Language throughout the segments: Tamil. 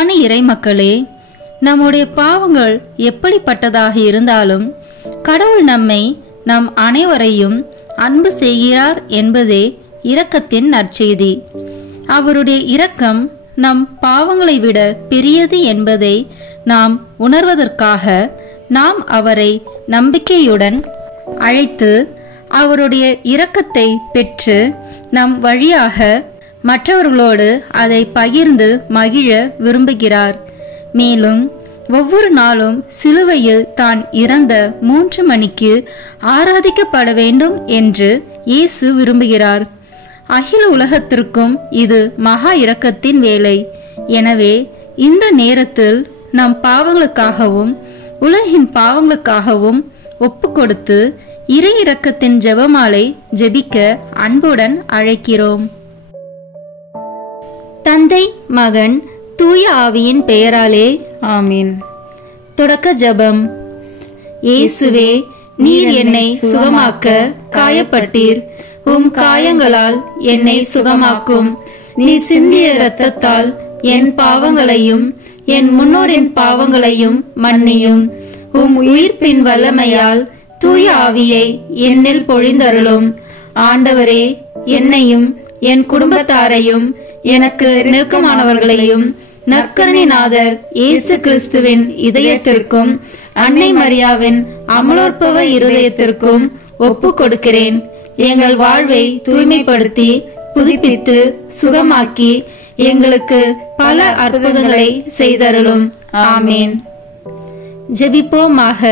அன்பான இறைமக்களே, நம்முடைய பாவங்கள் எப்படிப்பட்டதாக இருந்தாலும் கடவுள் நம்மை நம் அனைவரையும் அன்பு செய்கிறார் என்பதே இரக்கத்தின் நற்செய்தி. அவருடைய இரக்கம் நம் பாவங்களை விட பெரியது என்பதை நாம் உணர்வதற்காக நாம் அவரை நம்பிக்கையுடன் அழைத்து அவருடைய இரக்கத்தை பெற்று நம் வழியாக மற்றவர்களோடு அதை பகிர்ந்து மகிழ விரும்புகிறார். மேலும் ஒவ்வொரு நாளும் சிலுவையில் தான் இறந்த 3 மணிக்கு ஆராதிக்கப்பட வேண்டும் என்று இயேசு விரும்புகிறார். அகில உலகத்திற்கும் இது மகா இரக்கத்தின் வேலை. எனவே இந்த நேரத்தில் நம் பாவங்களுக்காகவும் உலகின் பாவங்களுக்காகவும் ஒப்பு கொடுத்து இறை இரக்கத்தின் ஜெபமாலை ஜெபிக்க அன்புடன் அழைக்கிறோம். தந்தை, மகன், தூய ஆவியின் பெயராலே ஆமீன். தொடக்க ஜெபம். இயேசுவே, நீர் என்னை சுகமாக்க காயப்பட்டீர். உம் காயங்களால் என்னை சுகமாக்கும். நீர் சிந்திய இரத்தத்தால் என் பாவங்களையும் என் முன்னோரின் பாவங்களையும் மன்னியும். உம் உயிர்ப்பின் வல்லமையால் தூய ஆவியை என்னில் பொழிந்தருளும். ஆண்டவரே, என்னையும் என் குடும்பத்தாரையும் எனக்கு நெருக்கமானவர்களையும் நற்கருணைநாதர் இயேசு கிறிஸ்துவின் இதயத்திற்கும் அன்னை மரியாவின் அமலோற்பவ இருதயத்திற்கும் ஒப்பு கொடுக்கிறேன். எங்கள் வாழ்வை தூய்மைப்படுத்தி புதுப்பித்து சுகமாக்கி எங்களுக்கு பல அற்புதங்களை செய்தருளும். ஆமேன். ஜெபிப்போமாக.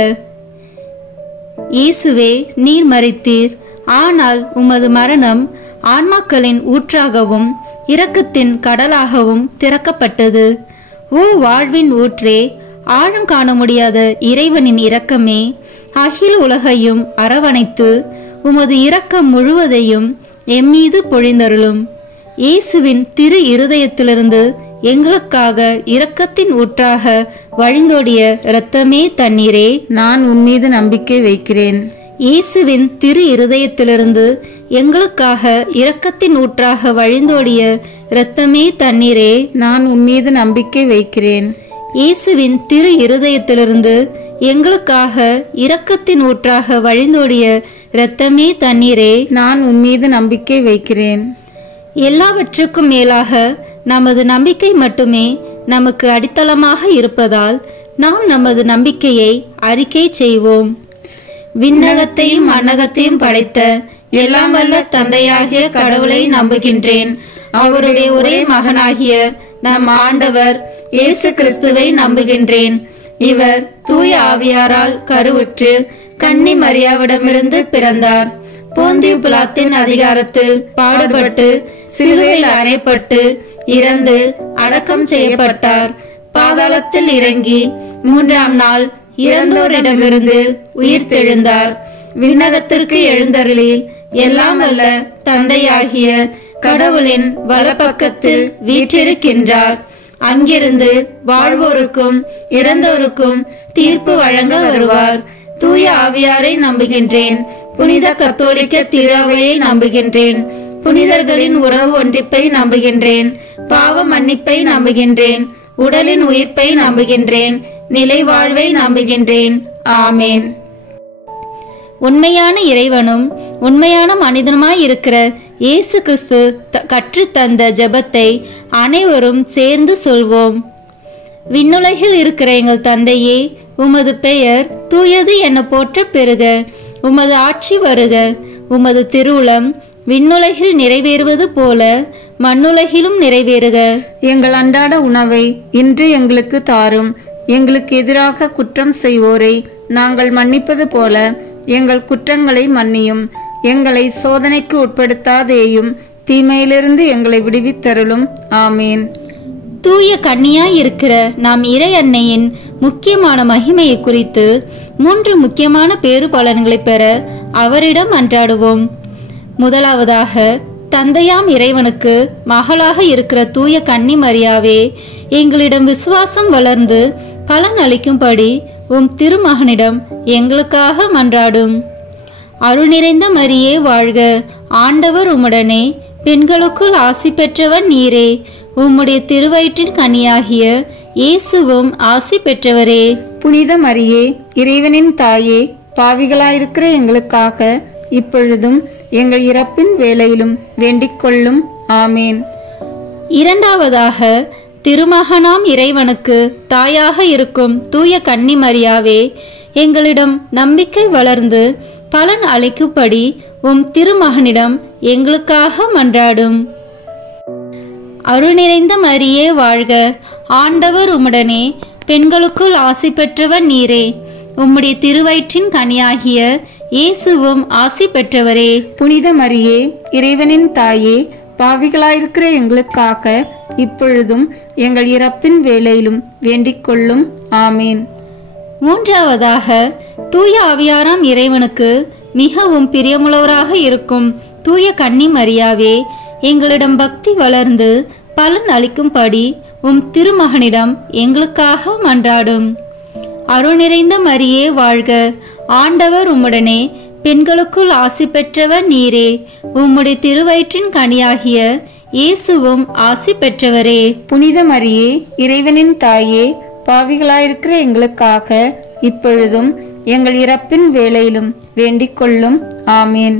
இயேசுவே, நீர் மரித்தீர். ஆனால் உமது மரணம் ஆன்மாக்களின் ஊற்றாகவும் இரக்கத்தின் கடலாகவும் திறக்கப்பட்டது. ஓ வாழ்வின் ஊற்றே, ஆழம் காண முடியாத இறைவனின் இரக்கமே, அகில உலகையும் அரவணைத்து உமது இரக்கம் முழுவதையும் எம்மீது பொழிந்தருளும். இயேசுவின் திரு இருதயத்திலிருந்து எங்களுக்காக இரக்கத்தின் ஊற்றாக வழிந்தோடிய இரத்தமே தண்ணீரே, நான் உன்மீது நம்பிக்கை வைக்கிறேன். இயேசுவின் திரு இருதயத்திலிருந்து எங்களுக்காக இரக்கத்தின் ஊற்றாக வழிந்தோடிய இரத்தமே தண்ணீரே, நான் உன்மீது நம்பிக்கை வைக்கிறேன். இயேசுவின் திரு இருதயத்திலிருந்து எங்களுக்காக இரக்கத்தின் ஊற்றாக வழிந்தோடிய இரத்தமே தண்ணீரே, நான் உன்மீது நம்பிக்கை வைக்கிறேன். எல்லாவற்றுக்கும் மேலாக நமது நம்பிக்கை மட்டுமே நமக்கு அடித்தளமாக இருப்பதால் நாம் நமது நம்பிக்கையை அறிக்கை செய்வோம். விண்ணகத்தையும் மண்ணகத்தையும் படைத்த எல்லாம் வல்ல தந்தையாகிய கடவுளை நம்புகின்றேன். அவருடைய ஒரே மகனாகிய நம் ஆண்டவர் இயேசு கிறிஸ்துவை நம்புகின்றேன். இவர் தூய ஆவியாரால் கருவுற்று கன்னி மரியாவிடமிருந்து பிறந்தார். போந்தியு பிலாத்தின் அதிகாரத்தில் பாடுபட்டு சிலுவையில் அறையப்பட்டு இறந்து அடக்கம் செய்யப்பட்டார். பாதாளத்தில் இறங்கி 3ஆம் நாள் இறந்தோரிடமிருந்து உயிர் தெழுந்தார். விண்ணகத்திற்கு எழுந்தருளி எல்லாம் வல்ல தந்தையாகிய கடவுளின் வலப்பக்கத்தில் வீற்றிருக்கின்றார். அங்கிருந்து வாழ்வோருக்கும் இறந்தோருக்கும் தீர்ப்பு வழங்க வருவார். தூய ஆவியாரை நம்புகின்றேன். புனித கத்தோலிக்க திருவையை நம்புகின்றேன். புனிதர்களின் உறவு ஒன்றிப்பை நம்புகின்றேன். பாவ மன்னிப்பை நம்புகின்றேன். உடலின் உயிர்ப்பை நம்புகின்றேன். நிலை வாழ்வை நம்புகின்றேன். ஆமேன். உண்மையான இறைவனும் உண்மையான மனிதனுமாய் இருக்கிற இயேசு கிறிஸ்து கற்று தந்த ஜெபத்தை அனைவரும் சேர்ந்து சொல்வோம். விண்ணுலகில் இருக்கிற எங்கள் தந்தையே, உமது பெயர் தூயது என போற்ற பெறுக. உமது ஆட்சி வருக. உமது திருவுளம் விண்ணுலகில் நிறைவேறுவது போல மண்ணுலகிலும் நிறைவேறுக. எங்கள் அன்றாட உணவை இன்று எங்களுக்கு தாரும். எங்களுக்கு எதிராக குற்றம் செய்வோரை நாங்கள் மன்னிப்பது போல எங்கள் குற்றங்களை மன்னியும். எங்களை சோதனைக்கு உட்படுத்தாதேயும், தீமையிலிருந்து எங்களை விடுவித்தருளும். ஆமேன். தூய கன்னியாய் இருக்கிற நாம் இறை அன்னையின் முக்கியமான மகிமையை குறித்து 3 முக்கியமான பேறு பலன்களை பெற அவரிடம் அன்றாடுவோம். முதலாவதாக, தந்தையாம் இறைவனுக்கு மகளாக இருக்கிற தூய கன்னி மரியாவே, எங்களிடம் விசுவாசம் வளர்ந்து பலன் அளிக்கும்படி உம் திருமகனிடம் எங்களுக்காக மன்றாடும். அருள் நிறைந்த மரியே வாழ்க. ஆண்டவர் உம்முடனே, பெண்களுக்குள் ஆசி பெற்றவன் நீரே. உம்முடைய திருவயிற்றின் கனியாகிய இயேசுவும் ஆசி பெற்றவரே. புனித மரியே, இறைவனின் தாயே, பாவிகளாயிருக்கிற எங்களுக்காக இப்பொழுதும் எங்கள் இறப்பின் வேளையிலும் வேண்டிக் கொள்ளும். ஆமேன். இரண்டாவதாக, திருமகனாம் இறைவனுக்கு தாயாக இருக்கும் தூய கன்னி மரியாவே, எங்களிடம் நம்பிக்கை வளர்ந்து பலன் அளிக்கும்படி உம் திருமகனிடம் எங்களுக்காக மன்றாடும். அருள் நிறைந்த மரியே வாழ்க, ஆண்டவர் உம்முடனே, பெண்களுக்குள் ஆசி பெற்றவர் நீரே. உம்முடைய திருவயிற்றின் கனியாகிய இயேசுவும் ஆசி பெற்றவரே. புனித மரியே, இறைவனின் தாயே, பாவிகளாயிருக்கிற எங்களுக்காக இப்பொழுதும் எங்கள் இறப்பின் வேளையிலும் வேண்டிக் கொள்ளும். ஆமேன். மூன்றாவதாக, தூய ஆவியாராம் இறைவனுக்கு மிகவும் பிரியமுள்ளவராக இருக்கும் தூய கன்னி மரியாவே, எங்களிடம் பக்தி வளர்ந்து பலன் அளிக்கும்படி உம் திருமகனிடம் எங்களுக்காக மன்றாடும். அருள் நிறைந்த மரியே வாழ்க, ஆண்டவர் உம்முடனே, பெண்களுக்குள் ஆசி பெற்றவர் நீரே. உம்முடைய திருவயிற்றின் கனியாகிய இயேசுவும் ஆசி பெற்றவரே. புனித மரியே, இறைவனின் தாயே, பாவிகளாயிருக்கிற எங்களுக்காக இப்பொழுதும் எங்கள் இறப்பின் வேளையிலும் வேண்டிக் கொள்ளும். ஆமேன்.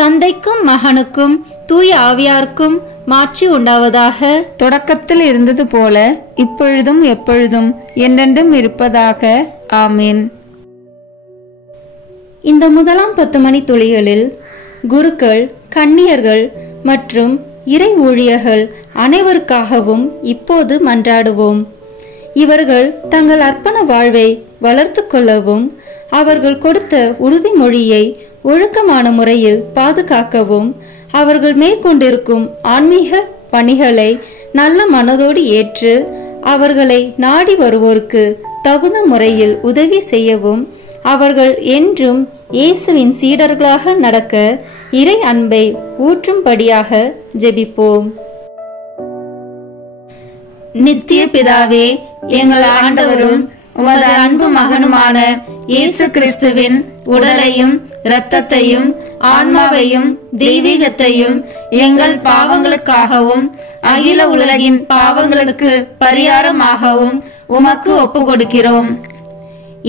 தந்தைக்கும் மகனுக்கும் தூய ஆவியாருக்கும் மாட்சி உண்டாவதாக. தொடக்கத்தில் இருந்தது போல இப்பொழுதும் எப்பொழுதும் என்றென்றும் இருப்பதாக. ஆமேன். இந்த முதலாம் 10 மணி துளிகளில் குருக்கள், கன்னியர்கள் மற்றும் இறை ஊழியர்கள் அனைவருக்காகவும் இப்போது மன்றாடுவோம். இவர்கள் தங்கள் அர்ப்பண வாழ்வை வளர்த்து கொள்ளவும், அவர்கள் கொடுத்த உறுதிமொழியை ஒழுக்கமான முறையில் பாதுகாக்கவும், அவர்கள் மேற்கொண்டிருக்கும் ஆன்மீக பணிகளை நல்ல மனதோடு ஏற்று அவர்களை நாடி வருவோருக்கு தகுந்த முறையில் உதவி செய்யவும், அவர்கள் என்றும் இயேசுவின் சீடர்களாக நடக்க இறை அன்பை ஊற்றும்படியாக ஜெபிப்போம். நித்திய பிதாவே, எங்கள் ஆண்டவரும் உமது அன்பு மகனுமான இயேசு கிறிஸ்துவின் உடலையும் இரத்தத்தையும் ஆன்மாவையும் தெய்வீகத்தையும் எங்கள் பாவங்களுக்காகவும் அகில உலகின் பாவங்களுக்கு பரிகாரமாகவும் உமக்கு ஒப்பு கொடுக்கிறோம்.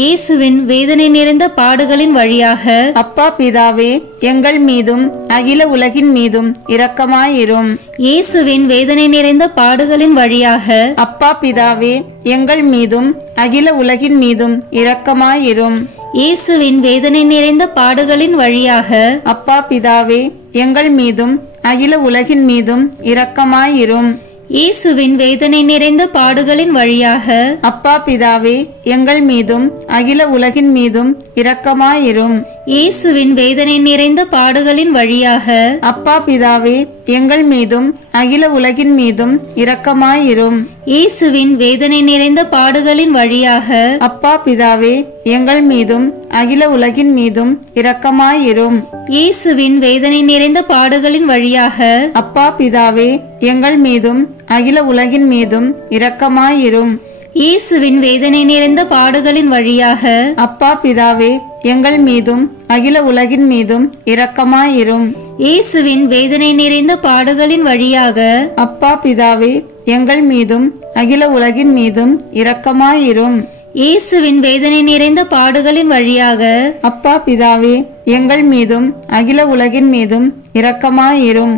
இயேசுவின் வேதனை நிறைந்த பாடுகளின் வழியாக அப்பா பிதாவே, எங்கள் மீதும் அகில உலகின் மீதும் இரக்கமாயிரும். இயேசுவின் வேதனை நிறைந்த பாடுகளின் வழியாக அப்பா பிதாவே, எங்கள் மீதும் அகில உலகின் மீதும் இரக்கமாயிரும். இயேசுவின் வேதனை நிறைந்த பாடுகளின் வழியாக அப்பா பிதாவே, எங்கள் மீதும் அகில உலகின் மீதும் இரக்கமாயிரும். இயேசுவின் வேதனை நிறைந்த பாடுகளின் வழியாக அப்பா பிதாவே, எங்கள் மீதும் அகில உலகின் மீதும் இரக்கமாயிரும். இயேசுவின் வேதனை நிறைந்த பாடுகளின் வழியாக அப்பா பிதாவே, எங்கள் மீதும் அகில உலகின் மீதும் இரக்கமாயிரும். இயேசுவின் வேதனை நிறைந்த பாடுகளின் வழியாக அப்பா பிதாவே, எங்கள் மீதும் அகில உலகின் மீதும் இரக்கமாயிரும். இயேசுவின் வேதனை நிறைந்த பாடுகளின் வழியாக அப்பா பிதாவே, எங்கள் மீதும் அகில உலகின் மீதும் இரக்கமாயிரும். இயேசுவின் வேதனை நிறைந்த பாடுகளின் வழியாக அப்பா பிதாவே, எங்கள் மீதும் அகில உலகின் மீதும் இரக்கமாயிரும். இயேசுவின் வேதனை நிறைந்த பாடுகளின் வழியாக அப்பா பிதாவே, எங்கள் மீதும் அகில உலகின் மீதும் இரக்கமாயிரும். இயேசுவின் வேதனை நிறைந்த பாடுகளின் வழியாக அப்பா பிதாவே, எங்கள் மீதும் அகில உலகின் மீதும் இரக்கமாயிரும்.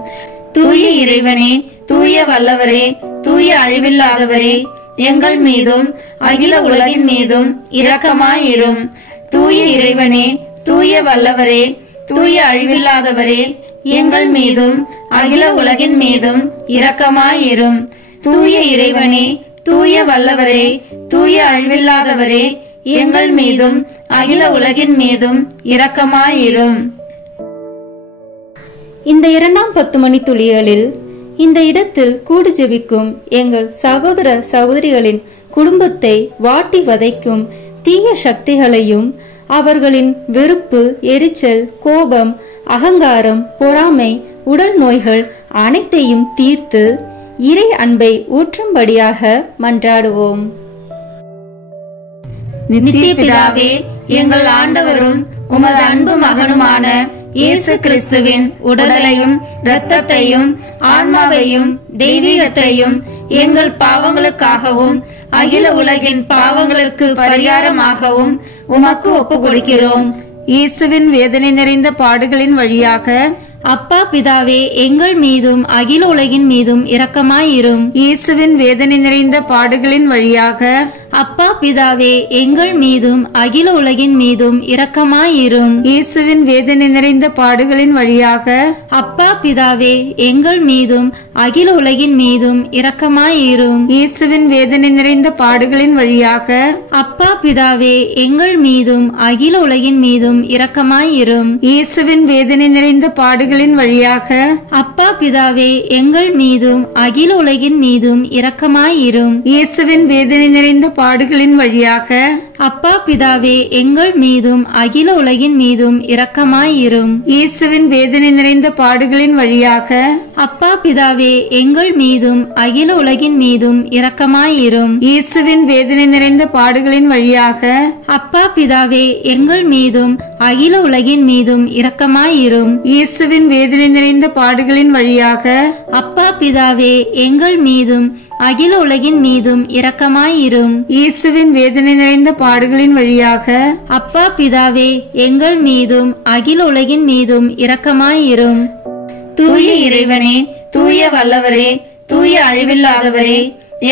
தூய இறைவனே, தூய வல்லவரே, தூய அழிவில்லாதவரே, எங்கள் மீதும் அகில உலகின் மீதும் இரக்கமாயிரும். தூய இறைவனே, தூய வல்லவரே, தூய அழிவில்லாதவரே, எங்கள் மீதும் அகில உலகின் மீதும் இரக்கமாயிரும். தூய இறைவனே, தூய வல்லவரே, தூய அழிவில்லாதவரே, எங்கள் மீதும் அகில உலகின் மீதும் இரக்கமாயிரும். இந்த இரண்டாம் 10 மணி துளிகளில் இந்த இடத்தில் கூடு ஜெபிக்கும் எங்கள் சகோதர சகோதரிகளின் குடும்பத்தை வாட்டி வதைக்கும் தீய சக்திகளையும், அவர்களின் வெறுப்பு, எரிச்சல், கோபம், அகங்காரம், பொறாமை, உடல் நோய்கள் அனைத்தையும் தீர்த்து இறை அன்பை ஊற்றும்படியாக மன்றாடுவோம். நித்திய பிதாவே, எங்கள் ஆண்டவரும் உமது அன்பு மகனுமான இயேசு கிறிஸ்துவின் உடலையும் இரத்தத்தையும் ஆன்மாவையும் தெய்வீகத்தையும் எங்கள் பாவங்களுக்காகவும் அகில உலகின் பாவங்களுக்கு பரிகாரமாகவும் உமக்கு ஒப்பு கொடுக்கிறோம். இயேசுவின் வேதனை நிறைந்த பாடுகளின் வழியாக அப்பா பிதாவே, எங்கள் மீதும் அகில உலகின் மீதும் இரக்கமாயிரும். இயேசுவின் வேதனை நிறைந்த பாடுகளின் வழியாக அப்பா பிதாவே, எங்கள் மீதும் அகில உலகின் மீதும் இரக்கமாயிரும். இயேசுவின் வேதனை நிறைந்த பாடுகளின் வழியாக அப்பா பிதாவே, எங்கள் மீதும் அகில உலகின் மீதும் இரக்கமாயிரும். இயேசுவின் வேதனை நிறைந்த பாடுகளின் வழியாக அப்பா பிதாவே, எங்கள் மீதும் அகில உலகின் மீதும் இரக்கமாயிரும். இயேசுவின் வேதனை நிறைந்த பாடுகளின் வழியாக அப்பா பிதாவே, எங்கள் மீதும் அகில உலகின் மீதும் இரக்கமாயிரும். இயேசுவின் வேதனை நிறைந்த பாடுகளின் வழியாக அப்பா பிதாவே, எங்கள் மீதும் அகில உலகின் மீதும் இரக்கமாயிரும். இயேசுவின் வேதனை நிறைந்த பாடுகளின் வழியாக அப்பா பிதாவே, எங்கள் மீதும் அகில உலகின் மீதும் இரக்கமாயிரும். இயேசுவின் வேதனை நிறைந்த பாடுகளின் வழியாக அப்பா பிதாவே, எங்கள் மீதும் அகில உலகின் மீதும் இரக்கமாயிரும். இயேசுவின் வேதனை நிறைந்த பாடுகளின் வழியாக அப்பா பிதாவே, எங்கள் மீதும் அகில உலகின் மீதும் இரக்கமாயிரும். இயேசுவின் வேதனை நிறைந்த பாடுகளின் வழியாக அப்பா பிதாவே, எங்கள் மீதும் அகில உலகின் மீதும் இரக்கமாயிரும். தூய இறைவனே, தூய வல்லவரே, தூய அழிவில்லாதவரே,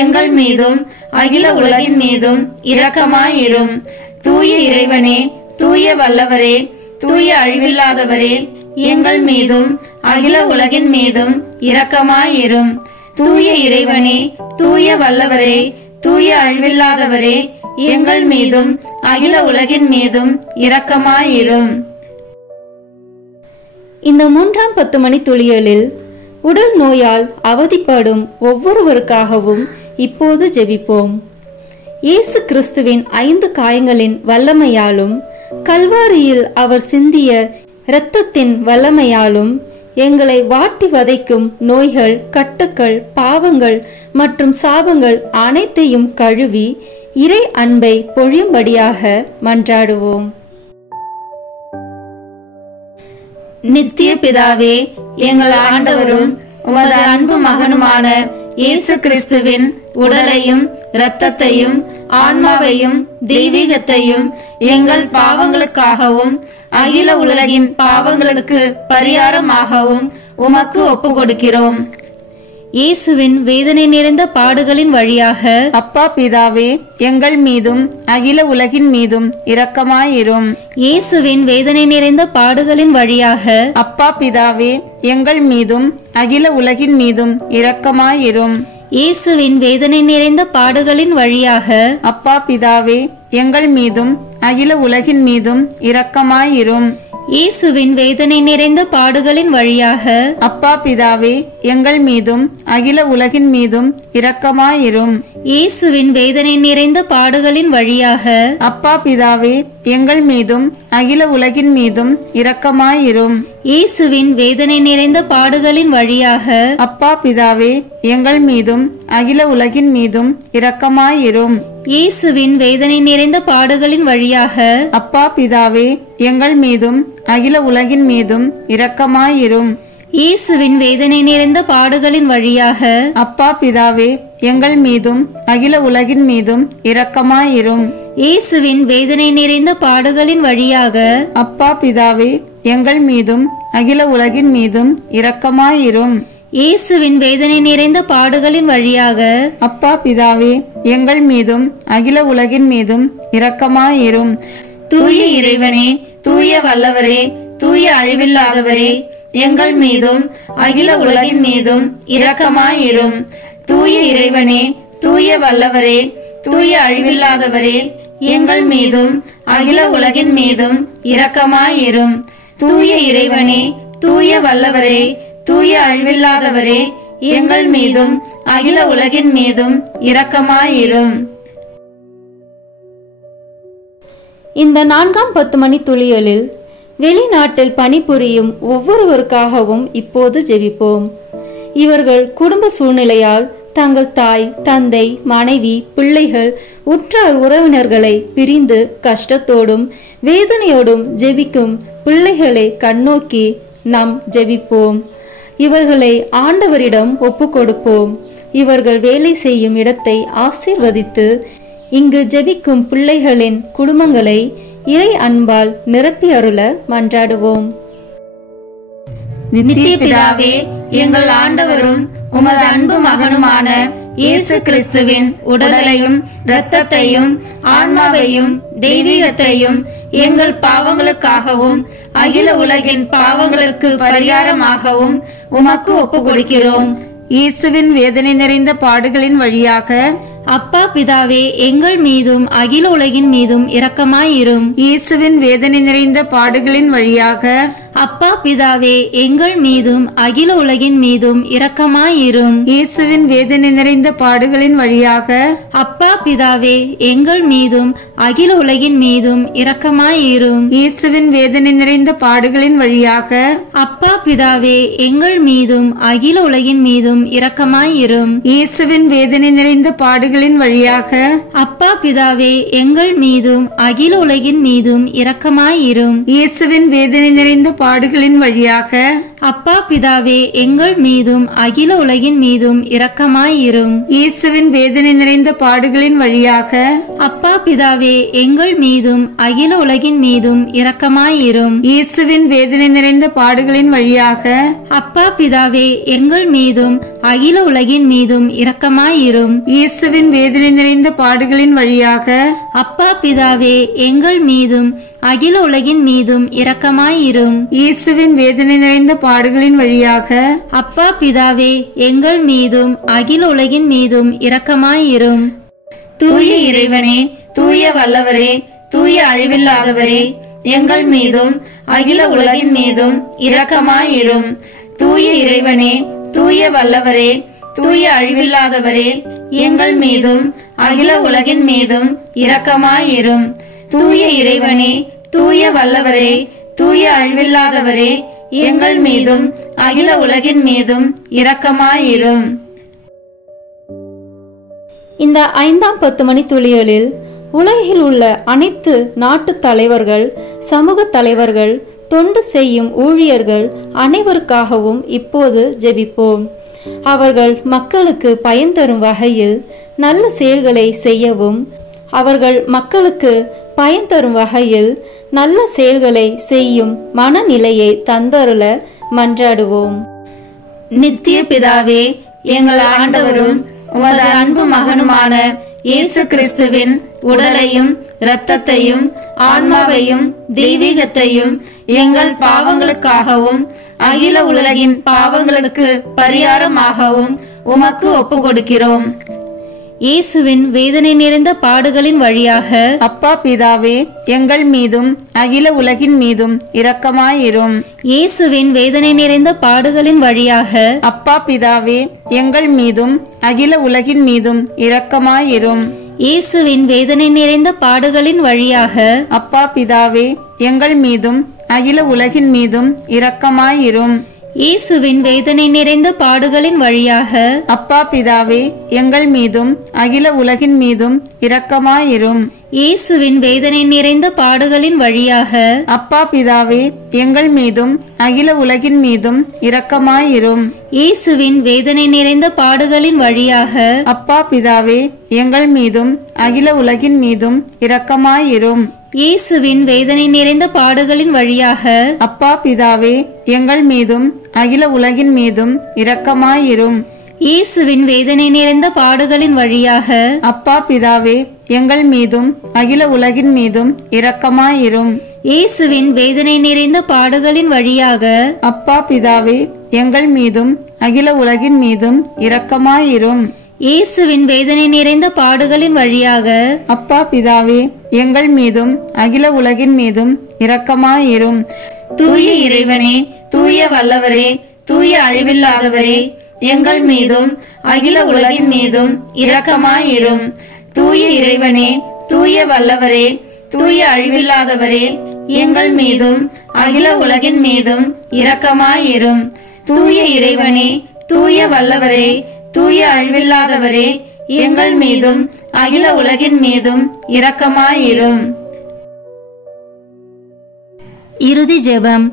எங்கள் மீதும் அகில உலகின் மீதும் இரக்கமாயிரும். தூய இறைவனே, தூய வல்லவரே, தூய அழிவில்லாதவரே, எங்கள் மீதும் அகில உலகின் மீதும் இரக்கமாயிரும். தூய இறைவனே, தூய வல்லவரே, தூய அழிவில்லாதவரே, எங்கள் மீதும் அகில உலகின் மீதும் இரக்கமாயிரும். இந்த 3ஆம் 10 மணி துளியலில் உடல் நோயால் அவதிப்படும் ஒவ்வொருவருக்காகவும் இப்போது ஜெபிப்போம். இயேசு கிறிஸ்துவின் 5 காயங்களின் வல்லமையாலும் கல்வாரியில் அவர் சிந்திய இரத்தத்தின் வல்லமையாலும் எங்களை வாட்டி வதைக்கும் நோய்கள், கட்டுக்கள், பாவங்கள் மற்றும் சாபங்கள் அனைத்தையும் கழுவி இறை அன்பை பொழியும்படியாக மன்றாடுவோம். நித்திய பிதாவே, எங்கள் ஆண்டவரும் உமது அன்பு மகனுமான இயேசு கிறிஸ்துவின் உடலையும் இரத்தத்தையும் ஆன்மாவையும் தெய்வீகத்தையும் எங்கள் பாவங்களுக்காகவும் அகில உலகின் பாவங்களுக்கு பரிகாரமாகவும் உமக்கு ஒப்பு கொடுக்கிறோம். இயேசுவின் வேதனை நிறைந்த பாடுகளின் வழியாக அப்பா பிதாவே, எங்கள் மீதும் அகில உலகின் மீதும் இரக்கமாயிரும். இயேசுவின் வேதனை நிறைந்த பாடுகளின் வழியாக அப்பா பிதாவே, எங்கள் மீதும் அகில உலகின் மீதும் இரக்கமாயிரும். இயேசுவின் வேதனை நிறைந்த பாடுகளின் வழியாக அப்பா பிதாவே, எங்கள் மீதும் அகில உலகின் மீதும் இரக்கமாயிரும். இயேசுவின் வேதனை நிறைந்த பாடுகளின் வழியாக அப்பா பிதாவே, எங்கள் மீதும் அகில உலகின் மீதும் இரக்கமாயிரும். இயேசுவின் வேதனை நிறைந்த பாடுகளின் வழியாக அப்பா பிதாவே, எங்கள் மீதும் அகில உலகின் மீதும் இரக்கமாயிரும். இயேசுவின் வேதனை நிறைந்த பாடுகளின் வழியாக அப்பா பிதாவே, எங்கள் மீதும் அகில உலகின் மீதும் இரக்கமாயிரும். இயேசுவின் வேதனை நிறைந்த பாடுகளின் வழியாக அப்பா பிதாவே, எங்கள் மீதும் அகில உலகின் மீதும் இரக்கமாயிரும். இயேசுவின் வேதனை நிறைந்த பாடுகளின் வழியாக அப்பா பிதாவே, எங்கள் மீதும் அகில உலகின் மீதும் இரக்கமாயிரும். இயேசுவின் வேதனை நிறைந்த பாடுகளின் வழியாக அப்பா பிதாவே, எங்கள் மீதும் அகில உலகின் மீதும் இரக்கமாயிரும். இயேசுவின் வேதனை நிறைந்த பாடுகளின் வழியாக அப்பா பிதாவே, எங்கள் மீதும் அகில உலகின் மீதும் இரக்கமாயிரும். தூய இறைவனே, தூய வல்லவரே, தூய அழிவில்லாதவரே, எங்கள் மீதும் அகில உலகின் மீதும் இரக்கமாயிரும். தூய இறைவனே, தூய வல்லவரே, தூய அழிவில்லாதவரே, எங்கள் மீதும் அகில உலகின் மீதும் இரக்கமாயிரும். தூய இறைவனே, தூய வல்லவரே, தூய அழிவில்லாதவரே, எங்கள் மீதும் அகில உலகின் மீதும் இரக்கமாயிரும். இந்த 4ஆம் 10 மணி துளியலில் வெளிநாட்டில் பணிபுரியும் ஒவ்வொருவருக்காகவும் இப்போது ஜெபிப்போம். இவர்கள் குடும்ப சூழ்நிலையால் தங்கள் தாய், தந்தை, மனைவி, பிள்ளைகள், உற்றார் உறவினர்களை பிரிந்து கஷ்டத்தோடும் வேதனையோடும் ஜெபிக்கும் பிள்ளைகளை கண்ணோக்கி நாம் ஜெபிப்போம். இவர்களை ஆண்டவரிடம் ஒப்பு கொடுப்போம். இவர்கள் வேலை செய்யும் இடத்தை ஆசீர்வதித்து இங்கு ஜெபிக்கும் பிள்ளைகளின் குடும்பங்களை இறை அன்பால் நிரப்பி அருள மன்றாடுவோம். நித்திய பிதாவே, எங்கள் ஆண்டவரும் உமது அன்பு மகனுமான இயேசு கிறிஸ்துவின் உடலையும் இரத்தத்தையும் ஆன்மாவையும் தெய்வீகத்தையும் எங்கள் பாவங்களுக்காகவும் அகில உலகின் பாவங்களுக்கு பரிகாரமாகவும் உமக்கு ஒப்பு கொடுக்கிறோம். இயேசுவின் வேதனை நிறைந்த பாடுகளின் வழியாக அப்பா பிதாவே, எங்கள் மீதும் அகில உலகின் மீதும் இரக்கமாயிரும். இயேசுவின் வேதனை நிறைந்த பாடுகளின் வழியாக அப்பா பிதாவே, எங்கள் மீதும் அகில உலகின் மீதும் இரக்கமாயிரும். இயேசுவின் வேதனை நிறைந்த பாடுகளின் வழியாக அப்பா பிதாவே, எங்கள் மீதும் அகில உலகின் மீதும் இரக்கமாயிரும். இயேசுவின் வேதனை நிறைந்த பாடுகளின் வழியாக அப்பா பிதாவே, எங்கள் மீதும் அகில உலகின் மீதும் இரக்கமாயிரும். இயேசுவின் வேதனை நிறைந்த பாடுகளின் வழியாக அப்பா பிதாவே, எங்கள் மீதும் அகில உலகின் மீதும் இரக்கமாயிரும். இயேசுவின் வேதனை நிறைந்த பாடுகளின் வழியாக அப்பா பிதாவே, எங்கள் மீதும் அகில உலகின் மீதும் இரக்கமாயிரும். இயேசுவின் வேதனை நிறைந்த பாடுகளின் வழியாக அப்பா பிதாவே, எங்கள் மீதும் அகில உலகின் மீதும் இரக்கமாயிரும். இயேசுவின் வேதனை நிறைந்த பாடுகளின் வழியாக அப்பா பிதாவே, எங்கள் மீதும் அகில உலகின் மீதும் இரக்கமாயிரும். இயேசுவின் வேதனை நிறைந்த பாடுகளின் வழியாக அப்பா பிதாவே, எங்கள் மீதும் அகில உலகின் மீதும் இரக்கமாயிரும். இயேசுவின் வேதனை நிறைந்த பாடுகளின் வழியாக அப்பா பிதாவே, எங்கள் மீதும் அகில உலகின் மீதும் இரக்கமாயிரும். தூய இறைவனே, தூய வல்லவரே, தூய அழிவில்லாதவரே, எங்கள் மீதும் அகில உலகின் மீதும் இரக்கமாயிரும். தூய இறைவனே, தூய வல்லவரே, தூய அழிவில்லாதவரே, எங்கள் மீதும் அகில உலகின் மீதும் இரக்கமாயிரும். தூய இறைவனே, தூய வல்லவரே, தூய அழிவில்லாதவரே, எங்கள் மீதும் அகில உலகின் மீதும் இரக்கமாயிரும். இந்த 5ஆம் 10 மணி துளிகளில் உலகில் உள்ள அனைத்து நாட்டு தலைவர்கள், சமூக தலைவர்கள், தொண்டு செய்யும் ஊழியர்கள் அனைவருக்காகவும் இப்போது ஜெபிப்போம். அவர்கள் மக்களுக்கு பயன் தரும் வகையில் நல்ல செயல்களை செய்யவும், அவர்கள் மக்களுக்கு பயன் தரும் வகையில் நல்ல செயல்களை செய்யும் மனநிலையை தந்தருள மன்றாடுவோம். நித்திய பிதாவே, எங்கள் ஆண்டவரும் உமது அன்பு மகனுமான இயேசு கிறிஸ்துவின் உடலையும் இரத்தத்தையும் ஆன்மாவையும் தெய்வீகத்தையும் எங்கள் பாவங்களுக்காகவும் அகில உலகின் பாவங்களுக்கு பரிகாரமாகவும் உமக்கு ஒப்பு கொடுக்கிறோம். இயேசுவின் வேதனை நிறைந்த பாடுகளின் வழியாக அப்பா பிதாவே, எங்கள் மீதும் அகில உலகின் மீதும் இரக்கமாயிரும். இயேசுவின் வேதனை நிறைந்த பாடுகளின் வழியாக அப்பா பிதாவே, எங்கள் மீதும் அகில உலகின் மீதும் இரக்கமாயிரும். இயேசுவின் வேதனை நிறைந்த பாடுகளின் வழியாக அப்பா பிதாவே, எங்கள் மீதும் அகில உலகின் மீதும் இரக்கமாயிரும். இயேசுவின் வேதனை நிறைந்த பாடுகளின் வழியாக அப்பா பிதாவே, எங்கள் மீதும் அகில உலகின் மீதும் இரக்கமாயிரும். இயேசுவின் வேதனை நிறைந்த பாடுகளின் வழியாக அப்பா பிதாவே, எங்கள் மீதும் அகில உலகின் மீதும் இரக்கமாயிரும். இயேசுவின் வேதனை நிறைந்த பாடுகளின் வழியாக அப்பா பிதாவே, எங்கள் மீதும் அகில உலகின் மீதும் இரக்கமாயிரும். இயேசுவின் வேதனை நிறைந்த பாடுகளின் வழியாக அப்பா பிதாவே, எங்கள் மீதும் அகில உலகின் மீதும் இரக்கமாயிரும். இயேசுவின் வேதனை நிறைந்த பாடுகளின் வழியாக அப்பா பிதாவே, எங்கள் மீதும் அகில உலகின் மீதும் இரக்கமாயிரும். இயேசுவின் வேதனை நிறைந்த பாடுகளின் வழியாக அப்பா பிதாவே, எங்கள் மீதும் அகில உலகின் மீதும் இரக்கமாயிரும். இயேசுவின் வேதனை நிறைந்த பாடுகளின் வழியாக அப்பா பிதாவே, எங்கள் மீதும் அகில உலகின் மீதும் இரக்கமாயிரும். தூய இறைவனே, தூய வல்லவரே, தூய அழிவில்லாதவரே, எங்கள் மீதும் அகில உலகின் மீதும் இரக்கமாயிரும். தூய இறைவனே, தூய வல்லவரே, தூய அழிவில்லாதவரே, எங்கள் மீதும் அகில உலகின் மீதும் இரக்கமாயிரும். தூய இறைவனே, தூய வல்லவரே, தூய அழிவில்லாதவரே, எங்கள் மீதும் அகில உலகின் மீதும் இரக்கமாயிரும். இறுதி ஜெபம்.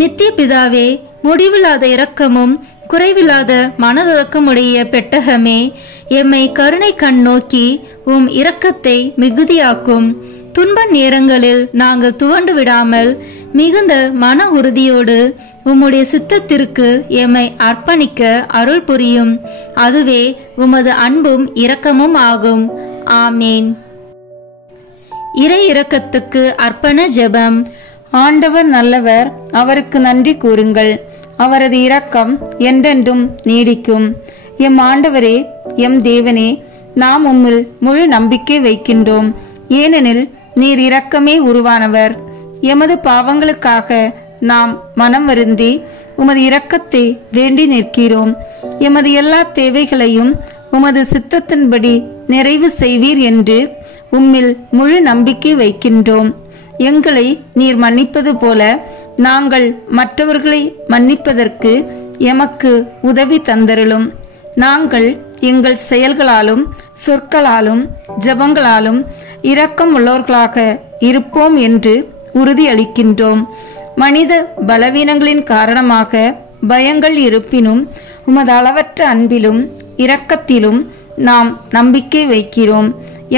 நித்திய பிதாவே, முடிவில்லாத இரக்கமும் குறைவில்லாத மனதுறக்கமுடைய பெட்டகமே, எம்மை கருணை கண் நோக்கி உம் இரக்கத்தை மிகுதியாக்கும். துன்ப நேரங்களில் நாங்கள் துவண்டு விடாமல் மிகுந்த மன உறுதியோடு உம்முடைய சித்தத்திற்கு எம்மை அர்ப்பணிக்க அருள் புரியும். அதுவே உமது அன்பும் இரக்கமும் ஆகும். ஆமேன். இறை இரக்கத்துக்கு அர்ப்பண ஜெபம். ஆண்டவர் நல்லவர், அவருக்கு நன்றி கூறுங்கள். அவரது இரக்கம் என்றென்றும் நீடிக்கும். எம் ஆண்டவரே, எம் தேவனே, நாம் உம்மில் முழு நம்பிக்கை வைக்கின்றோம். ஏனெனில் நீர் இரக்கமே உருவானவர். எமது பாவங்களுக்காக நாம் மனம் வருந்தி உமது இரக்கத்தை வேண்டி நிற்கிறோம். எமது எல்லா தேவைகளையும் உமது சித்தத்தின்படி நிறைவு செய்வீர் என்று உம்மில் முழு நம்பிக்கை வைக்கின்றோம். எங்களை நீர் மன்னிப்பது போல நாங்கள் மற்றவர்களை மன்னிப்பதற்கு எமக்கு உதவி தந்தருளும். நாங்கள் எங்கள் செயல்களாலும் சொற்களாலும் ஜெபங்களாலும் இரக்கம் உள்ளவர்களாக இருப்போம் என்று உறுதியளிக்கின்றோம். மனித பலவீனங்களின் காரணமாக பயங்கள் இருப்பினும் உமது அளவற்ற அன்பிலும் இரக்கத்திலும் நாம் நம்பிக்கை வைக்கிறோம்.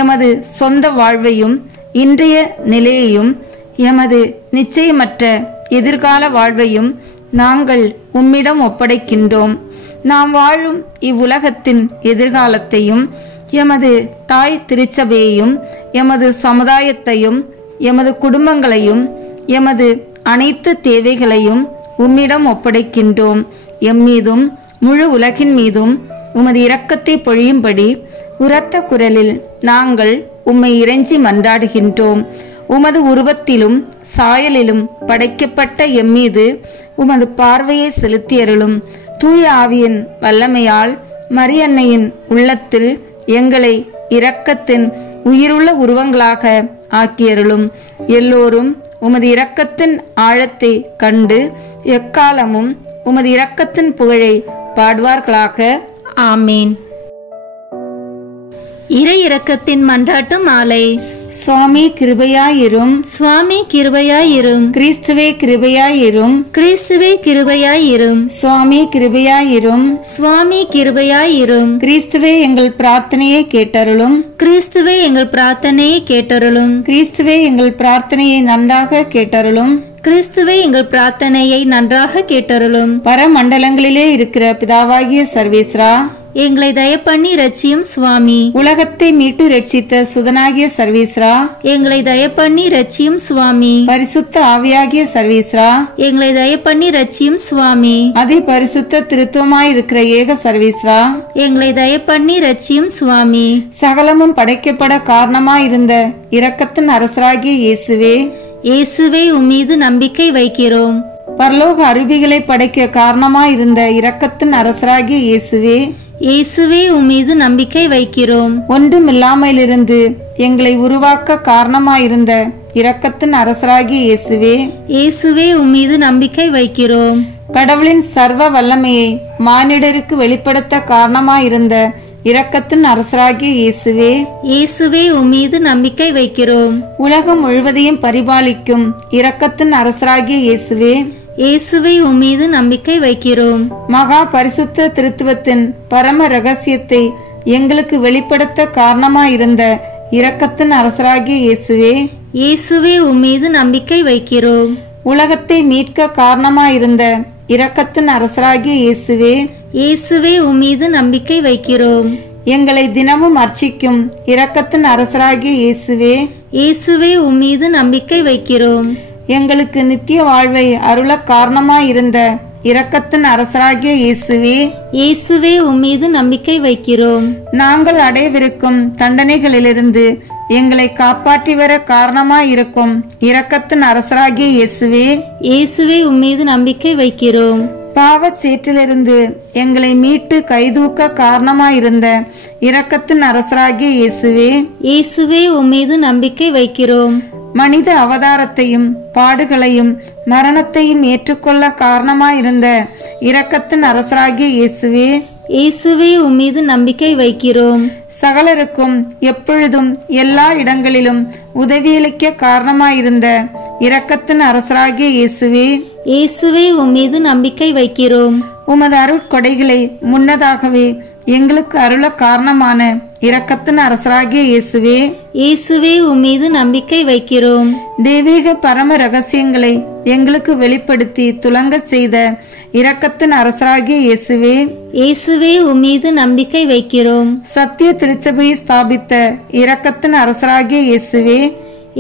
எமது சொந்த வாழ்வையும் இன்றைய நிலையையும் எமது நிச்சயமற்ற எதிர்கால வாழ்வையும் நாங்கள் உம்மிடம் ஒப்படைக்கின்றோம். நாம் வாழும் இவ்வுலகத்தின் எதிர்காலத்தையும் எமது தாய் திருச்சபையையும் எமது சமுதாயத்தையும் எமது குடும்பங்களையும் எமது அனைத்து தேவைகளையும் உம்மிடம் ஒப்படைக்கின்றோம். எம்மீதும் முழு உலகின் மீதும் உமது இரக்கத்தை பொழியும்படி உரத்த குரலில் நாங்கள் உம்மை இறைஞ்சி மன்றாடுகின்றோம். உமது உருவத்திலும் சாயலிலும் படைக்கப்பட்ட எம்மீது உமது பார்வையை செலுத்தியருளும். தூய ஆவியின் வல்லமையால் மரியன்னையின் உள்ளத்தில் எங்களை இரக்கத்தின் உயிருள்ள உருவங்களாக ஆக்கியருளும். எல்லோரும் உமது இரக்கத்தின் ஆழத்தை கண்டு எக்காலமும் உமது இரக்கத்தின் புகழை பாடுவார்களாக. ஆமேன். இறை இரக்கத்தின் மன்றாட்டு மாலை. சுவாமி கிருபையாயிரும். சுவாமி கிருபையாயிரும். கிறிஸ்துவே கிருபையாயிரும். கிறிஸ்துவே கிருபையாயிரும். சுவாமி கிருபையாயிரும். சுவாமி கிருபையாயிரும். கிறிஸ்துவே எங்கள் பிரார்த்தனையை கேட்டருளும். கிறிஸ்துவே எங்கள் பிரார்த்தனையை கேட்டருளும். கிறிஸ்துவே எங்கள் பிரார்த்தனையை நன்றாக கேட்டருளும். கிறிஸ்துவே எங்கள் பிரார்த்தனையை நன்றாக கேட்டருளும். பரமண்டலங்களிலே இருக்கிற பிதாவாகிய சர்வேஸ்வரா, எங்களை தயப்பண்ணி ரட்சியும் சுவாமி. உலகத்தை மீட்டு ரட்சித்த சுதனாகிய சர்வேஸ்வரா, எங்களை தயப்பண்ணி ரட்சியும் சுவாமி. பரிசுத்த ஆவியாகிய சர்வேஸ்வரா, எங்களை தயப்பண்ணி ரட்சியும் சுவாமி. அதி பரிசுத்த திருத்துவமாயிருக்கிற ஏக சர்வேஸ்வரா, எங்களை தயப்பண்ணி ரட்சியும் சுவாமி. சகலமும் படைக்கப்பட காரணமாயிருந்த இரக்கத்தின் அரசராகிய இயேசுவே, இயேசுவே உம்மீது நம்பிக்கை வைக்கிறோம். பரலோக அருவிகளை படைக்க காரணமாயிருந்த இரக்கத்தின் அரசராகிய இயேசுவே, இயேசுவே உம்மீது நம்பிக்கை வைக்கிறோம். ஒன்றுமில்லாமலிருந்து எங்களை உருவாக்க காரணமாயிருந்த இரக்கத்தின் அரசராகிய இயேசுவே, இயேசுவே உம்மீது நம்பிக்கை வைக்கிறோம். கடவுளின் சர்வ வல்லமையை மானிடருக்கு வெளிப்படுத்த காரணமாயிருந்த இரக்கத்தின் அரசராகிய இயேசுவே, இயேசுவே உம்மீது நம்பிக்கை வைக்கிறோம். உலகம் முழுவதையும் பரிபாலிக்கும் இரக்கத்தின் அரசராகிய இயேசுவே, இயேசுவே உம்மீது நம்பிக்கை வைக்கிறோம். மகா பரிசுத்த திருத்துவத்தின் பரம ரகசியத்தை எங்களுக்கு வெளிப்படுத்த காரணமாயிருந்த இரக்கத்தின் அரசராகிய இயேசுவே, இயேசுவே உம்மீது நம்பிக்கை வைக்கிறோம். உலகத்தை மீட்க காரணமாயிருந்த இரக்கத்தின் அரசராகிய இயேசுவே, இயேசுவே உம்மீது நம்பிக்கை வைக்கிறோம். எங்களை தினமும் அர்ச்சிக்கும் இரக்கத்தின் அரசராகிய இயேசுவே, இயேசுவே உம்மீது நம்பிக்கை வைக்கிறோம். எங்களுக்கு நித்திய வாழ்வை அருள காரணமாயிருந்த இரக்கத்தின் அரசராகிய இயேசுவே, இயேசுவே உம்மீது நம்பிக்கை வைக்கிறோம். நாங்கள் அடையவிருக்கும் தண்டனைகளிலிருந்து எங்களை காப்பாற்றி வர காரணமாயிருக்கும் இரக்கத்தின் அரசராகிய இயேசுவே, இயேசுவே உம்மீது நம்பிக்கை வைக்கிறோம். பாவச் சேற்றிலிருந்து எங்களை மீட்டு கைதூக்க காரணமாயிருந்த இரக்கத்தின் அரசராகிய இயேசுவே, இயேசுவே உம்மீது நம்பிக்கை வைக்கிறோம். மனித அவதாரத்தையும் பாடுகளையும் மரணத்தையும் ஏற்றுக்கொள்ள காரணமாயிருந்த இரக்கத்தின் அரசராகிய இயேசுவே, இயேசுவே உம்மீது நம்பிக்கை வைக்கிறோம். சகலருக்கும் எப்பொழுதும் எல்லா இடங்களிலும் உதவியளிக்க காரணமாயிருந்த இரக்கத்தின் அரசராகிய இயேசுவே, இயேசுவே உம்மீது நம்பிக்கை வைக்கிறோம். உமது அருட்கொடைகளை முன்னதாகவே எங்களுக்கு அருள காரணமான இரக்கத்தின் அரசராகிய இயேசுவே, இயேசுவே உம்மீது நம்பிக்கை வைக்கிறோம். தெய்வீக பரம ரகசியங்களை எங்களுக்கு வெளிப்படுத்தி துலங்க செய்த இரக்கத்தின் அரசராகிய இயேசுவே, இயேசுவே உம்மீது நம்பிக்கை வைக்கிறோம். சத்திய திருச்சபையை ஸ்தாபித்த இரக்கத்தின் அரசராகிய இயேசுவே,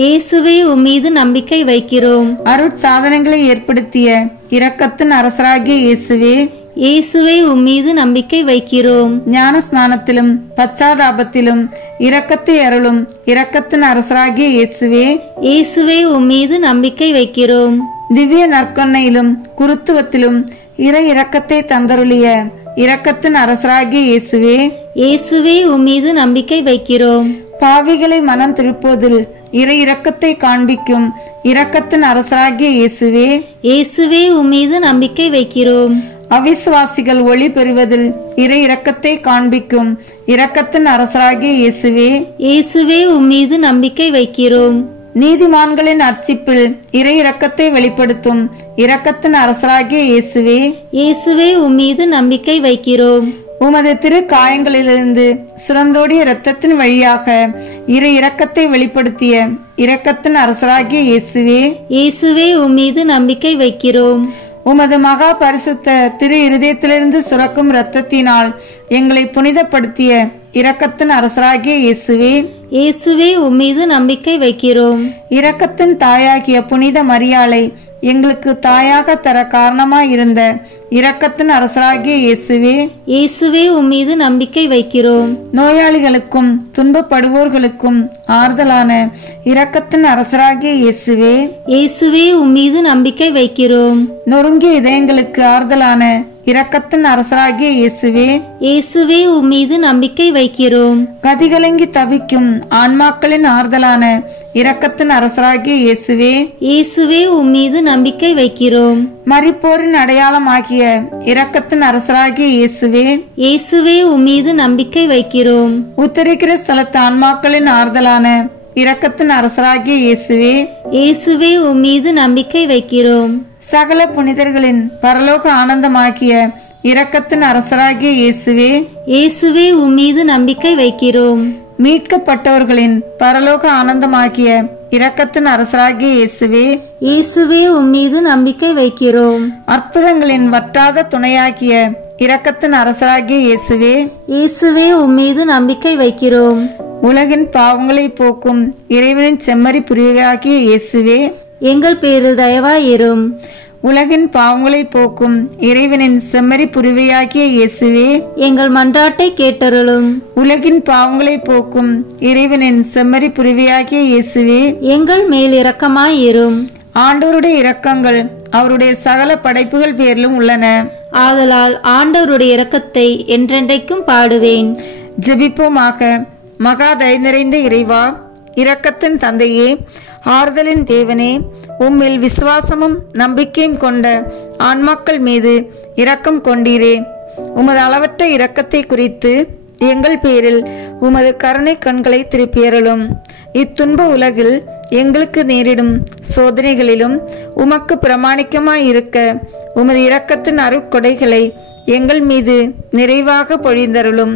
இயேசுவே உம்மீது நம்பிக்கை வைக்கிறோம். அருட்சாதனங்களை ஏற்படுத்திய இரக்கத்தின் அரசராகிய இயேசுவே, இயேசுவே உம்மீது நம்பிக்கை வைக்கிறோம். ஞான ஸ்நானத்திலும் பச்சாதாபத்திலும் இரக்கத்தை அருளும் இரக்கத்தின் அரசராகிய இயேசுவே, இயேசுவே உம்மீது நம்பிக்கை வைக்கிறோம். திவ்ய நற்கொன்னையிலும் குருத்துவத்திலும் இறை இரக்கத்தை தந்தருளிய இரக்கத்தின் அரசராகிய இயேசுவே, இயேசுவே உம்மீது நம்பிக்கை வைக்கிறோம். பாவிகளை மனம் திருப்புவதில் இறை இரக்கத்தை காண்பிக்கும் இரக்கத்தின் அரசராகிய இயேசுவே, இயேசுவே உம்மீது நம்பிக்கை வைக்கிறோம். அவிசுவாசிகள் ஒளி பெறுவதில் இறை இரக்கத்தை காண்பிக்கும் இரக்கத்தின் அரசராகிய இயேசுவே, இயேசுவே உம்மீது நம்பிக்கை வைக்கிறோம். நீதிமான்களின் அர்ச்சிப்பில் இறை இரக்கத்தை வெளிப்படுத்தும் இரக்கத்தின் அரசராகிய இயேசுவே, இயேசுவே உம்மீது நம்பிக்கை வைக்கிறோம். உமது திரு காயங்களிலிருந்து சுரந்தோடிய இரத்தத்தின் வழியாக இறை இரக்கத்தை வெளிப்படுத்திய இரக்கத்தின் அரசராகிய இயேசுவே, இயேசுவே உம்மீது நம்பிக்கை வைக்கிறோம். உமது மகா பரிசுத்த திரு இருதயத்திலிருந்து சுரக்கும் இரத்தத்தினால் எங்களை புனிதப்படுத்திய இரக்கத்தின் அரசராகிய இயேசுவே, இயேசுவே உம்மீது நம்பிக்கை வைக்கிறோம். இரக்கத்தின் தாயாகிய புனித மரியாளை எங்களுக்கு தாயாக தர காரணமாயிருந்த இரக்கத்தின் அரசராகிய இயேசுவே, இயேசுவே உம்மீது நம்பிக்கை வைக்கிறோம். நோயாளிகளுக்கும் துன்பப்படுவோர்களுக்கும் ஆறுதலான இரக்கத்தின் அரசராகிய இயேசுவே, இயேசுவே உம்மீது நம்பிக்கை வைக்கிறோம். நொறுங்கிய இதயங்களுக்கு ஆறுதலான இரக்கத்தின் அரசராகிய இயேசுவே, இயேசுவே உம்மீது நம்பிக்கை வைக்கிறோம். கதிகலங்கி தவிக்கும் ஆன்மாக்களின் ஆறுதலான இரக்கத்தின் அரசராகிய இயேசுவே, இயேசுவே உம்மீது நம்பிக்கை வைக்கிறோம். மரிப்போரின் அடையாளமாகிய இரக்கத்தின் அரசராகிய இயேசுவே, இயேசுவே உம்மீது நம்பிக்கை வைக்கிறோம். உத்தரிக்கிற ஸ்தலத்து ஆன்மாக்களின் ஆறுதலான இரக்கத்தின் அரசராகிய இயேசுவே, இயேசுவே உம்மீது நம்பிக்கை வைக்கிறோம். சகல புனிதர்களின் பரலோக ஆனந்தமாகிய இரக்கத்தின் அரசராகிய இயேசுவே, இயேசுவே உம்மீது நம்பிக்கை வைக்கிறோம். மீட்கப்பட்டவர்களின் பரலோக ஆனந்தமாகிய இரக்கத்தின் அரசராகிய இயேசுவே, இயேசுவே உம்மீது நம்பிக்கை வைக்கிறோம். அற்புதங்களின் வற்றாத துணையாகிய இரக்கத்தின் அரசராகிய இயேசுவே, இயேசுவே உம்மீது நம்பிக்கை வைக்கிறோம். உலகின் பாவங்களை போக்கும் இறைவனின் செம்மறி புரிவாகிய இயேசுவே, எங்கள் பேரில் தயவாயிரும். உலகின் பாவங்களை போக்கும் இறைவனின் செம்மறி புரிவையாகிய இயேசுவே, எங்கள் மன்றாட்டை கேட்டருளும். உலகின் பாவங்களை போக்கும் இறைவனின் செம்மறி புரிவையாகிய இயேசுவே, எங்கள் மேல் இரக்கமாயிரும். ஆண்டவருடைய இரக்கங்கள் அவருடைய சகல படைப்புகள் பேரிலும் உள்ளன. ஆதலால் ஆண்டவருடைய இரக்கத்தை என்றென்றைக்கும் பாடுவேன். ஜெபிப்போமாக. மகா தயை நிறைந்த இறைவா, இரக்கத்தின் தந்தையே, ஆறுதலின் தேவனே, உம்மில் விசுவாசமும் நம்பிக்கையும் கொண்ட ஆன்மாக்கள் மீது இரக்கம் கொண்டீரே. உமது அளவற்ற இரக்கத்தை குறித்து எங்கள் பேரில் உமது கருணை கண்களை திருப்பியருளும். இத்துன்ப உலகில் எங்களுக்கு நேரிடும் சோதனைகளிலும் உமக்கு பிரமாணிக்கமாயிருக்க உமது இரக்கத்தின் அருட்கொடைகளை எங்கள் மீது நிறைவாக பொழிந்தருளும்.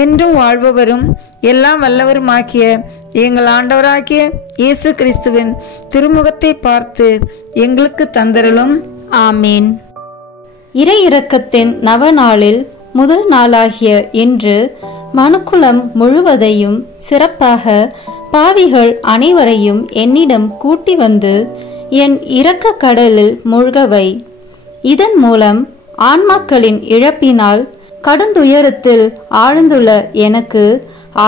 என்றும் வாழ்பவரும் எல்லாம் வல்லவருமாகிய எங்கள் ஆண்டவராகிய இயேசு கிறிஸ்துவின் திருமுகத்தை பார்த்து எங்களுக்கு தந்தருளும். ஆமேன். இறை இரக்கத்தின் நவநாளில் முதல் நாளாகிய இன்று மனுக்குலம் முழுவதையும் சிறப்பாக பாவிகள் அனைவரையும் என்னிடம் கூட்டி வந்து என் இரக்க கடலில் மூழ்கவை. இதன் மூலம் ஆன்மாக்களின் இழப்பினால் கடுந்துயரத்தில் ஆழ்ந்துள்ள எனக்கு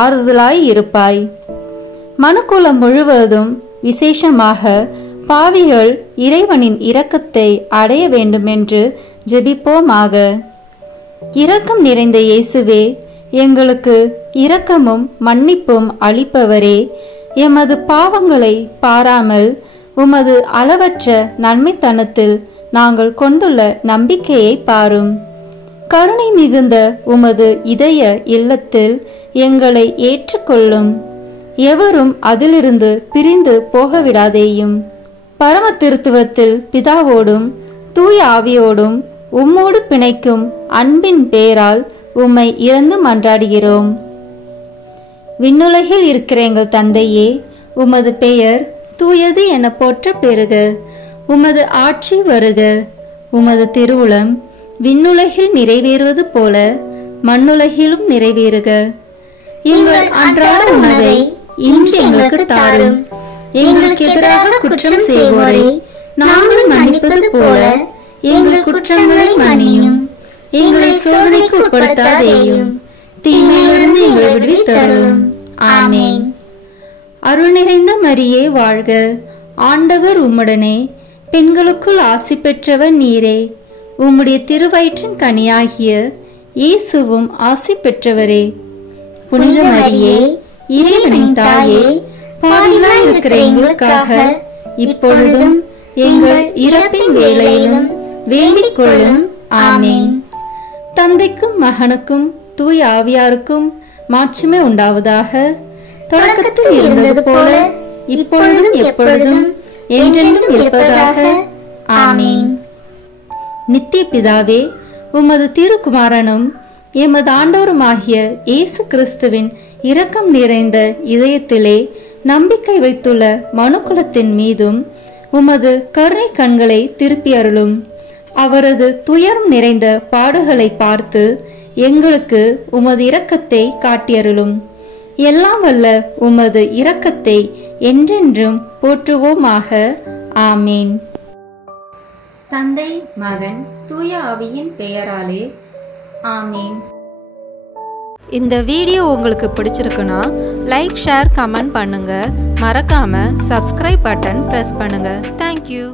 ஆறுதலாய் இருப்பாய். மனுக்குலம் முழுவதும் விசேஷமாக பாவிகள் இறைவனின் இரக்கத்தை அடைய வேண்டுமென்று ஜெபிப்போமாக. இரக்கம் நிறைந்த இயேசுவே, எங்களுக்கு இரக்கமும் மன்னிப்பும் அளிப்பவரே, எமது பாவங்களை பாராமல் உமது அளவற்ற நன்மைத்தனத்தில் நாங்கள் கொண்டுள்ள நம்பிக்கையை பாரும். கருணை மிகுந்த உமது இதய இல்லத்தில் எங்களை ஏற்றுக்கொள்ளும். எவரும் அதிலிருந்து பிரிந்து போகவிடாதேயும். பரம திருத்துவத்தில் பிதாவோடும் தூய ஆவியோடும் உம்மோடு பிணைக்கும் அன்பின் பெயரால் உம்மை இறந்து மன்றாடுகிறோம். விண்ணுலகில் இருக்கிற எங்கள் தந்தையே, உமது பெயர் தூயது என போற்ற பெறுக. உமது ஆட்சி வருக. உமது திருவுளம் விண்ணுலகில் நிறைவேறுவது போல மண்ணுலகிலும் நிறைவேறுக. எங்கள் அன்றாட உணவை இன்று எங்களுக்கு தாரும். எங்களுக்கு எதிராக குற்றம் செய்வோரை நாங்கள் மன்னிப்பது போல எங்கள் குற்றங்களை மன்னியும். எங்களை சோதனைக்கு உட்படுத்தாதேயும், தீமையிலிருந்து எங்களை விடுவித்தருளும். ஆமென். அருள் நிறைந்த மரியே வாழ்க. ஆண்டவர் உம்முடனே, பெண்களுக்குள் ஆசி பெற்றவர் நீரே. உம்முடைய திருவயிற்றின் கனியாகிய இயேசுவும் ஆசி பெற்றவரே. புனித மரியே, இறைவனின் தாயே, பாவிகளாய் இருக்கிற எங்களுக்காக இப்பொழுதும் எங்கள் இறப்பின் வேளையிலும் வேண்டிக் கொள்ளும். ஆமென். தந்தைக்கும் மகனுக்கும் தூய ஆவியாருக்கும் மாட்சிமை உண்டாவதாக. தொடக்கத்தில் இருந்தது போல இப்பொழுதும் எப்பொழுதும் என்றென்றும் இருப்பதாக. ஆமென். நித்திய பிதாவே, உமது திருக்குமாரனும் எமது ஆண்டவருமாகிய இயேசு கிறிஸ்துவின் இரக்கம் நிறைந்த இதயத்திலே நம்பிக்கை வைத்துள்ள மனுக்குலத்தின் மீதும் உமது கருணை கண்களை திருப்பி அருளும். அவரது துயரம் நிறைந்த பாடுகளை பார்த்து எங்களுக்கு உமது இரக்கத்தை காட்டியருளும். எல்லாம் வல்ல உமது இரக்கத்தை என்றென்றும் போற்றுவோமாக. ஆமீன். தந்தை, மகன், தூய ஆவியின் பெயராலே ஆமீன். இந்த வீடியோ உங்களுக்கு பிடிச்சிருக்குன்னா லைக், ஷேர், கமெண்ட் பண்ணுங்க. மறக்காம சப்ஸ்கிரைப் பட்டன் பிரஸ் பண்ணுங்க. தேங்க்யூ.